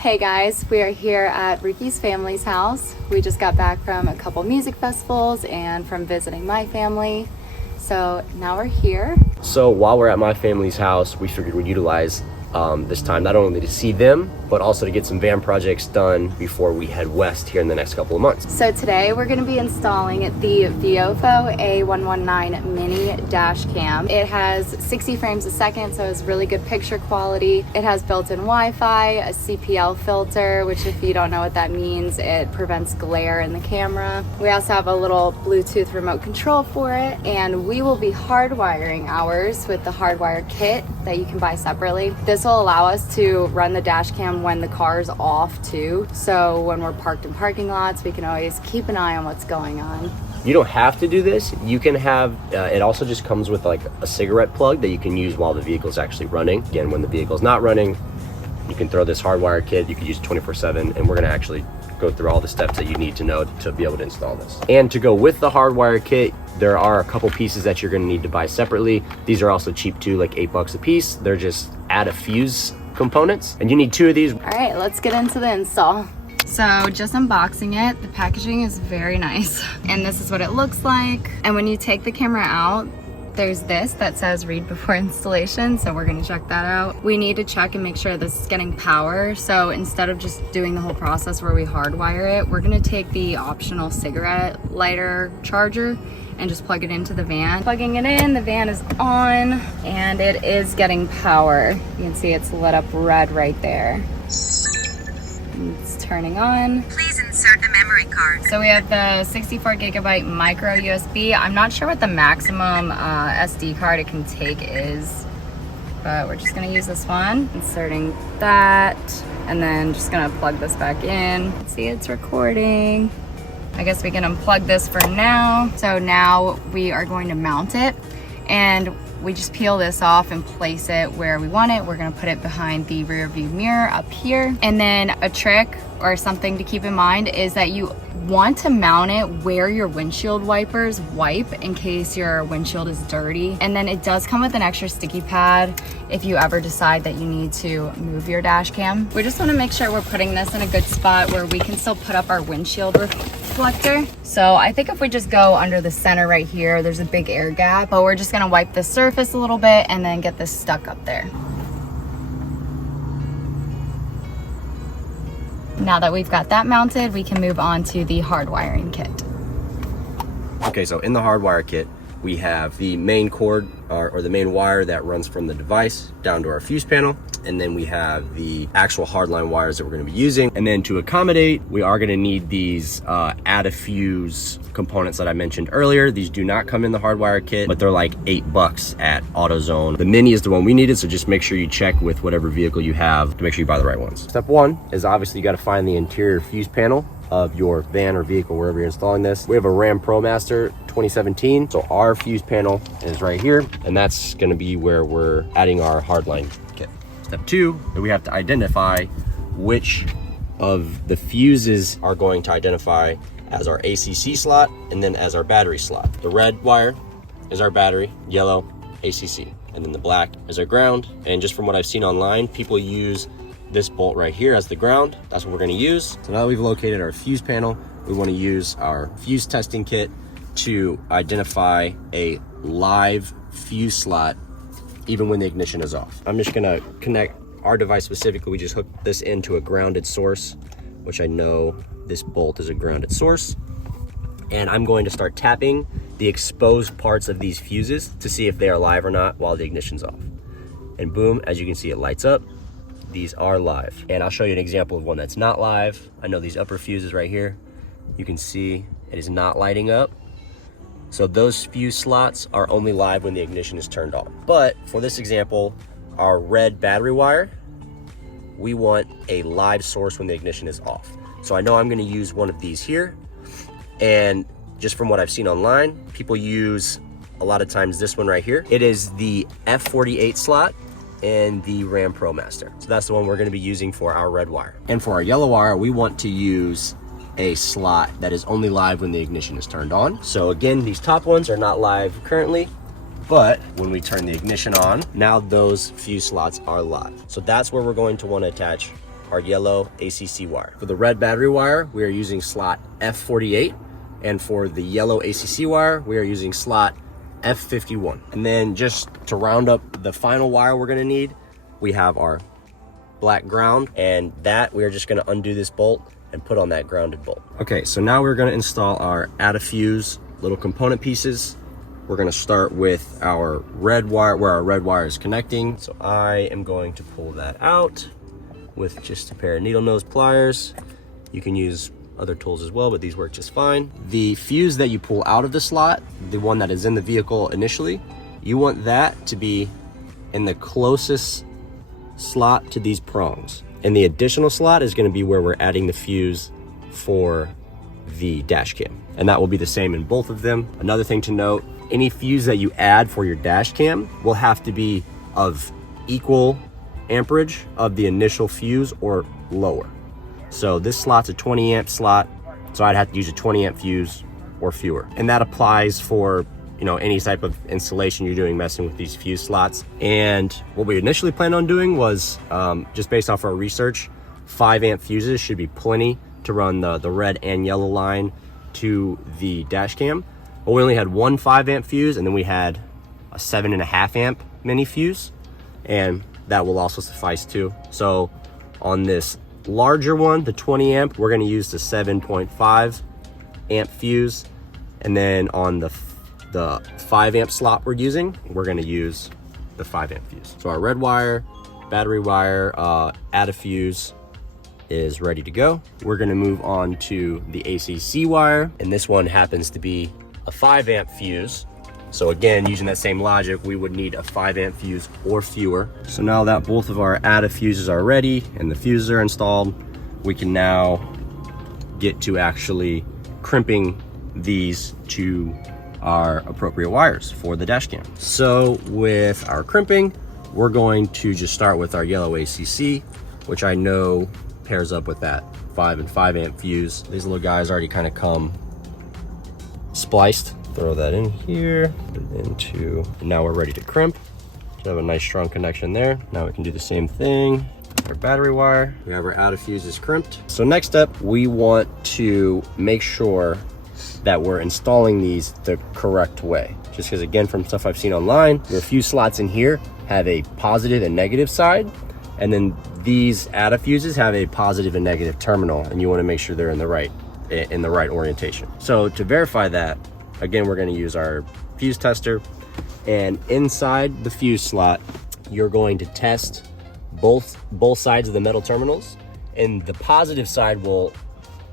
Hey guys, we are here at Ricky's family's house. We just got back from a couple music festivals and from visiting my family. So now we're here. So while we're at my family's house, we figured we'd utilize this time not only to see them, but also to get some van projects done before we head west here in the next couple of months. So today we're going to be installing the VIOFO A119 mini dash cam. It has 60 frames a second, so it's really good picture quality. It has built-in Wi-Fi, a CPL filter, which if you don't know what that means, it prevents glare in the camera. We also have a little Bluetooth remote control for it, and we will be hardwiring ours with the Hardwire kit that you can buy separately. This will allow us to run the dash cam when the car's off too. So when we're parked in parking lots, we can always keep an eye on what's going on. You don't have to do this. You can have, it also just comes with like a cigarette plug that you can use while the vehicle's actually running. Again, when the vehicle's not running, you can throw this Hardwire kit, you can use it 24/7, and we're gonna actually go through all the steps that you need to know to be able to install this. And to go with the Hardwire kit, there are a couple pieces that you're gonna need to buy separately. These are also cheap too, like $8 a piece. They're just add a fuse components, and you need 2 of these. All right, let's get into the install. So just unboxing it, the packaging is very nice. And this is what it looks like. And when you take the camera out, there's this that says read before installation, so we're gonna check that out. We need to check and make sure this is getting power. So instead of just doing the whole process where we hardwire it, we're gonna take the optional cigarette lighter charger and just plug it into the van. Plugging it in, the van is on, and it is getting power. You can see it's lit up red right there. It's turning on. Please insert the memory card. So we have the 64 gigabyte micro USB. I'm not sure what the maximum SD card it can take is, but we're just gonna use this one. Inserting that, and then just gonna plug this back in. See, it's recording. I guess we can unplug this for now. So now we are going to mount it, and we just peel this off and place it where we want it. We're gonna put it behind the rear view mirror up here. And then a trick or something to keep in mind is that you want to mount it where your windshield wipers wipe in case your windshield is dirty. And then it does come with an extra sticky pad if you ever decide that you need to move your dash cam. We just want to make sure we're putting this in a good spot where we can still put up our windshield reflector. So I think if we just go under the center right here, there's a big air gap, but we're just going to wipe the surface a little bit and then get this stuck up there. Now that we've got that mounted, we can move on to the hardwiring kit. Okay, so in the Hardwire kit, we have the main cord or the main wire that runs from the device down to our fuse panel. And then we have the actual hardline wires that we're gonna be using. And then to accommodate, we are gonna need these add a fuse components that I mentioned earlier. These do not come in the Hardwire kit, but they're like $8 at AutoZone. The mini is the one we needed, so just make sure you check with whatever vehicle you have to make sure you buy the right ones. Step 1 is obviously you gotta find the interior fuse panel of your van or vehicle, wherever you're installing this. We have a Ram ProMaster 2017, so our fuse panel is right here, and that's gonna be where we're adding our hardline kit. Step 2, we have to identify which of the fuses are going to identify as our ACC slot and then as our battery slot. The red wire is our battery, yellow ACC, and then the black is our ground. And just from what I've seen online, people use this bolt right here as the ground. That's what we're gonna use. So now that we've located our fuse panel, we wanna use our fuse testing kit to identify a live fuse slot even when the ignition is off. I'm just gonna connect our device specifically. We just hooked this into a grounded source, which I know this bolt is a grounded source. And I'm going to start tapping the exposed parts of these fuses to see if they are live or not while the ignition's off. And boom, as you can see, it lights up. These are live. And I'll show you an example of one that's not live. I know these upper fuses right here, you can see it is not lighting up. So those fuse slots are only live when the ignition is turned on. But for this example, our red battery wire, we want a live source when the ignition is off. So I know I'm gonna use one of these here. And just from what I've seen online, people use a lot of times this one right here. It is the F48 slot and the Ram ProMaster. So that's the one we're gonna be using for our red wire. And for our yellow wire, we want to use a slot that is only live when the ignition is turned on. So again, these top ones are not live currently, but when we turn the ignition on, now those fuse slots are live. So that's where we're going to want to attach our yellow ACC wire. For the red battery wire, we are using slot F48. And for the yellow ACC wire, we are using slot F51. And then just to round up the final wire we're gonna need, we have our black ground, and that we are just gonna undo this bolt and put on that grounded bolt. Okay, so now we're gonna install our add a fuse little component pieces. We're gonna start with our red wire, where our red wire is connecting. So I am going to pull that out with just a pair of needle nose pliers. You can use other tools as well, but these work just fine. The fuse that you pull out of the slot, the one that is in the vehicle initially, you want that to be in the closest slot to these prongs. And the additional slot is gonna be where we're adding the fuse for the dash cam. And that will be the same in both of them. Another thing to note, any fuse that you add for your dash cam will have to be of equal amperage of the initial fuse or lower. So this slot's a 20 amp slot, so I'd have to use a 20 amp fuse or fewer. And that applies for, you know, any type of installation you're doing messing with these fuse slots. And what we initially planned on doing was, just based off our research, 5 amp fuses should be plenty to run the red and yellow line to the dash cam. But we only had one 5 amp fuse, and then we had a 7.5 amp mini fuse, and that will also suffice too. So on this larger one, the 20 amp, we're gonna use the 7.5 amp fuse. And then on the 5 amp slot we're using, we're gonna use the 5 amp fuse. So our red wire, battery wire, add a fuse is ready to go. We're gonna move on to the ACC wire, and this one happens to be a 5 amp fuse. So again, using that same logic, we would need a 5 amp fuse or fewer. So now that both of our add a fuses are ready and the fuses are installed, we can now get to actually crimping these to our appropriate wires for the dash cam. So with our crimping, we're going to just start with our yellow ACC, which I know pairs up with that 5 and 5 amp fuse. These little guys already kind of come spliced. Throw that in here, put it into, and now we're ready to crimp. Should have a nice strong connection there. Now we can do the same thing with our battery wire. We have our out of fuses crimped. So next up, we want to make sure that we're installing these the correct way. Just because again, from stuff I've seen online, there are a few slots in here have a positive and negative side, and then these add a fuses have a positive and negative terminal, and you want to make sure they're in the right orientation. So to verify that, again, we're going to use our fuse tester, and inside the fuse slot, you're going to test both sides of the metal terminals, and the positive side will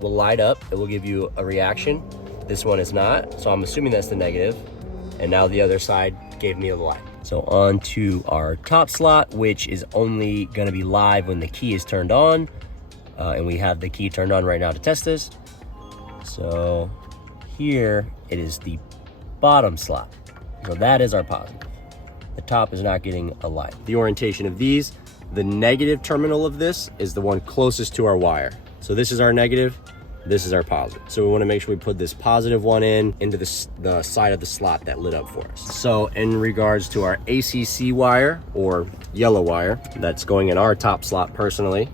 light up. It will give you a reaction. This one is not, so I'm assuming that's the negative, and now the other side gave me a light. So on to our top slot, which is only going to be live when the key is turned on, and we have the key turned on right now to test this. So here it is the bottom slot. So that is our positive. The top is not getting a light. The orientation of these, the negative terminal of this is the one closest to our wire. So this is our negative, this is our positive. So we want to make sure we put this positive one into the side of the slot that lit up for us. So in regards to our ACC wire or yellow wire that's going in our top slot personally,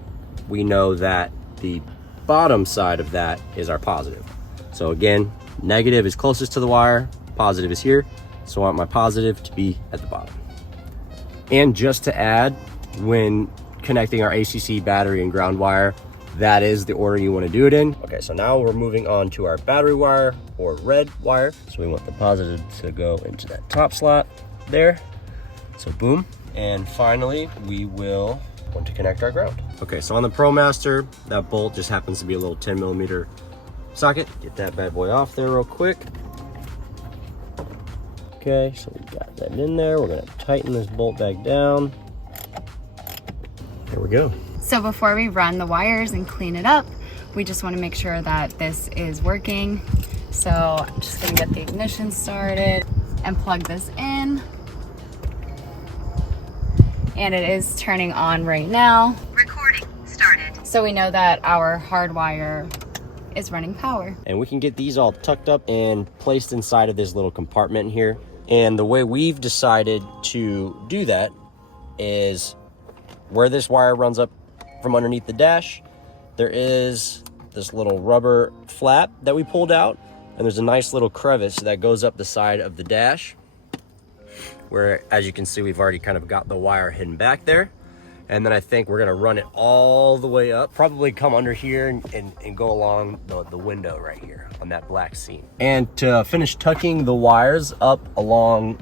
we know that the bottom side of that is our positive. So again, negative is closest to the wire, positive is here. So I want my positive to be at the bottom. And just to add, when connecting our ACC battery and ground wire, that is the order you want to do it in. Okay, so now we're moving on to our battery wire or red wire. So we want the positive to go into that top slot there. So boom. And finally, we will want to connect our ground. Okay, so on the ProMaster, that bolt just happens to be a little 10mm socket. Get that bad boy off there real quick. Okay, so we got that in there. We're gonna tighten this bolt back down. There we go. So before we run the wires and clean it up, we just want to make sure that this is working. So I'm just gonna get the ignition started and plug this in. And it is turning on right now. Recording started. So we know that our Hardwire is running power. And we can get these all tucked up and placed inside of this little compartment here. And the way we've decided to do that is where this wire runs up from underneath the dash, there is this little rubber flap that we pulled out, and there's a nice little crevice that goes up the side of the dash, where, as you can see, we've already kind of got the wire hidden back there. And then I think we're gonna run it all the way up, probably come under here and go along the window right here on that black seam. And to finish tucking the wires up along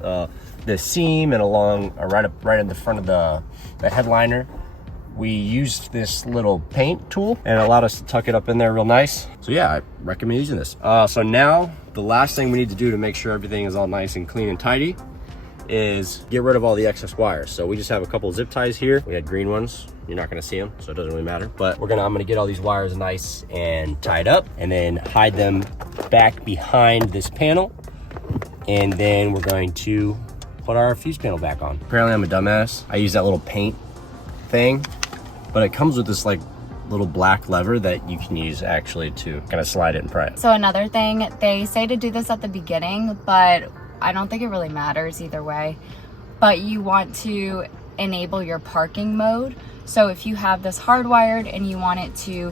the seam and along right in the front of the headliner, we used this little paint tool and it allowed us to tuck it up in there real nice. So yeah, I recommend using this. So now the last thing we need to do to make sure everything is all nice and clean and tidy is get rid of all the excess wires. So we just have a couple of zip ties here. We had green ones. You're not gonna see them, so it doesn't really matter. But I'm gonna get all these wires nice and tied up and then hide them back behind this panel. And then we're going to put our fuse panel back on. Apparently I'm a dumbass. I use that little paint thing, but it comes with this like little black lever that you can use actually to kind of slide it and pry it. So another thing, they say to do this at the beginning, but I don't think it really matters either way. But you want to enable your parking mode. So if you have this hardwired and you want it to,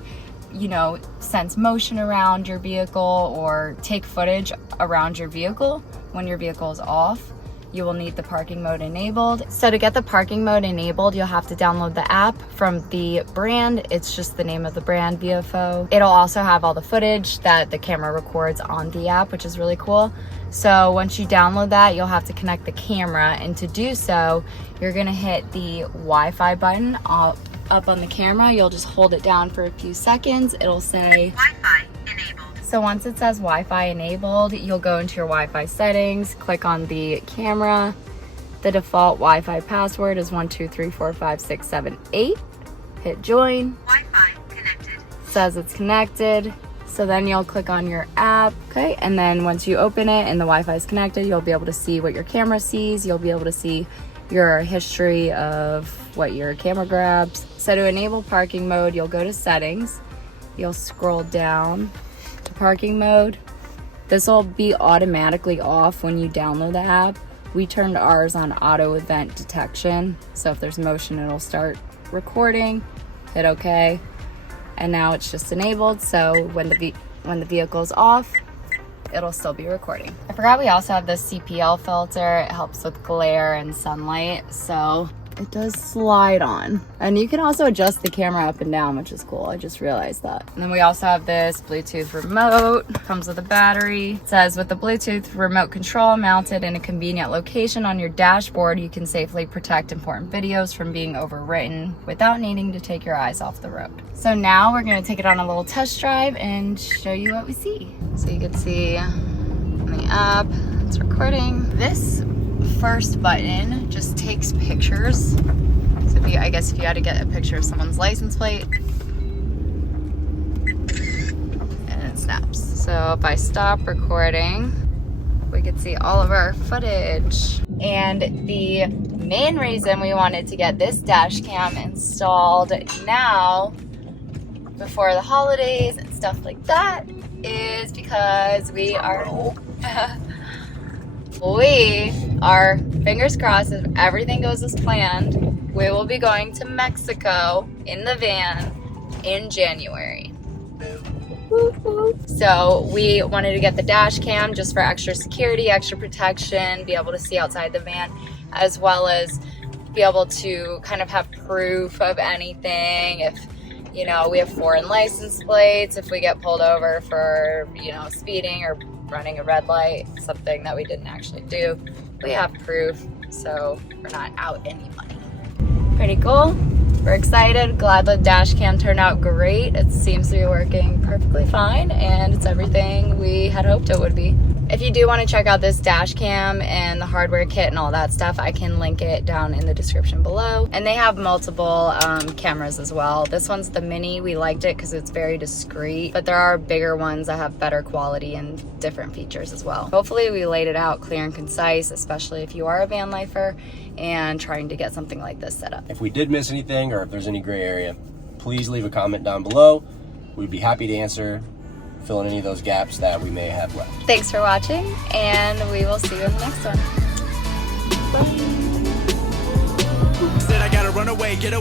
you know, sense motion around your vehicle or take footage around your vehicle when your vehicle is off, you will need the parking mode enabled. So to get the parking mode enabled, you'll have to download the app from the brand. It's just the name of the brand, Viofo. It'll also have all the footage that the camera records on the app, which is really cool. So once you download that, you'll have to connect the camera, and to do so, you're gonna hit the Wi-Fi button up on the camera. You'll just hold it down for a few seconds. It'll say Wi-Fi enabled. So once it says Wi-Fi enabled, you'll go into your Wi-Fi settings, click on the camera. The default Wi-Fi password is 1234567 Hit join. Wi-Fi connected. Says it's connected. So then you'll click on your app, okay? And then once you open it and the Wi-Fi is connected, you'll be able to see what your camera sees. You'll be able to see your history of what your camera grabs. So to enable parking mode, you'll go to settings. You'll scroll down to parking mode. This will be automatically off when you download the app. We turned ours on auto event detection. So if there's motion, it'll start recording. Hit okay. And now it's just enabled, so when the vehicle's off, it'll still be recording. I forgot we also have this CPL filter. It helps with glare and sunlight, so it does slide on. And you can also adjust the camera up and down, which is cool. I just realized that. And then we also have this Bluetooth remote. Comes with a battery. It says, with the Bluetooth remote control mounted in a convenient location on your dashboard, you can safely protect important videos from being overwritten without needing to take your eyes off the road. So now we're gonna take it on a little test drive and show you what we see. So you can see in the app, it's recording. This first button just takes pictures. So if I guess if you had to get a picture of someone's license plate, and it snaps. So if I stop recording, we could see all of our footage. And the main reason we wanted to get this dash cam installed now before the holidays and stuff like that is because we are fingers crossed, if everything goes as planned, we will be going to Mexico in the van in January. So we wanted to get the dash cam just for extra security, extra protection, be able to see outside the van, as well as be able to kind of have proof of anything. If, you know, we have foreign license plates, if we get pulled over for, you know, speeding or running a red light, something that we didn't actually do, we have proof, so we're not out any money. Pretty cool. We're excited, glad the dash cam turned out great. It seems to be working perfectly fine, and it's everything we had hoped it would be. If you do want to check out this dash cam and the hardware kit and all that stuff, I can link it down in the description below. And they have multiple cameras as well. This one's the mini. We liked it because it's very discreet, but there are bigger ones that have better quality and different features as well. Hopefully we laid it out clear and concise, especially if you are a van lifer and trying to get something like this set up. If we did miss anything or if there's any gray area, please leave a comment down below. We'd be happy to answer, fill in any of those gaps that we may have left. Thanks for watching, and we will see you in the next one. Bye. run away, get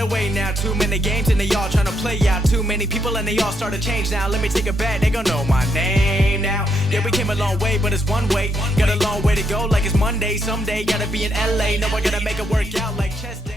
away now. Too many games and they all trying to play out. Too many people and they all start to change now. Let me take a bet, they gon' know my name now. Yeah, we came a long way, but it's one way. Got a long way to go like it's Monday. Someday gotta be in LA. No, I gotta make it work out like chess day.